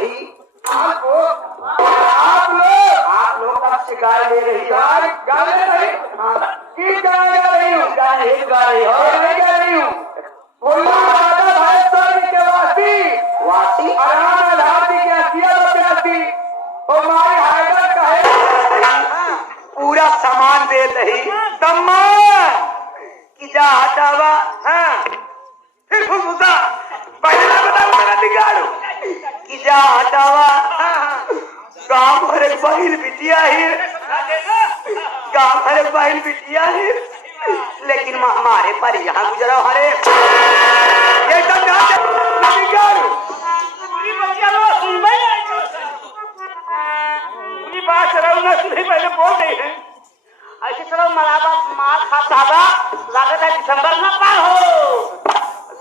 रही। आप लोग कब से गाय ले रही हो? गा रही हाँ, की गा रही हूँ, गा रही हो। नहीं गा रही हूँ। बोलो राजा भाई स्वामी के वासी आराम राती के असिया बचाती ओ मारी हाइडर कहे पूरा सामान दे रही तम्मा कि जा हटावा। हाँ फिर फुसफुसा पहले ना बताओ मेरा बिगाड़ो कि जा हटावा। हाँ गाँव भर एक बहिल बिटिया ही, गाँव भर एक बहिल बिटिया ही, लेकिन हमारे पर यहाँ गुजरा हरे ये सब ना बिगाड़ो पूरी बच्चियां लोग सुन भाई पूरी बात चलाओ ना सुन पहले बोल रही है ऐसे चलो मलाबा मार खा सादा लागत है दिसंबर ना पार हो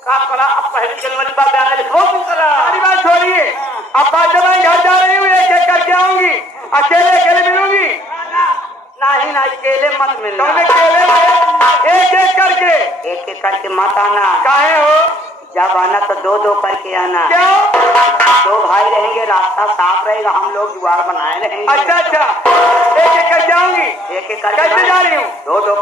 काम करा। अब पहली जनवरी का बयान लिखो तुम करा। सारी बात छोड़िए। अब बाद जब मैं घर जा रही हूँ एक एक करके आऊंगी, अकेले अकेले मिलूंगी नहीं नहीं केले मत मिलना, तुमने अकेले एक एक करके मत आना। काहे हो? जब आना तो दो दो करके आना। क्यों? दो भाई रहेंगे, रास्ता साफ रहेगा, हम लोग जुगाड़ बनाए रहेंगे। अच्छा एक एक करके आऊंगी। एक एक करके कैसे जा रही हूँ? दो दो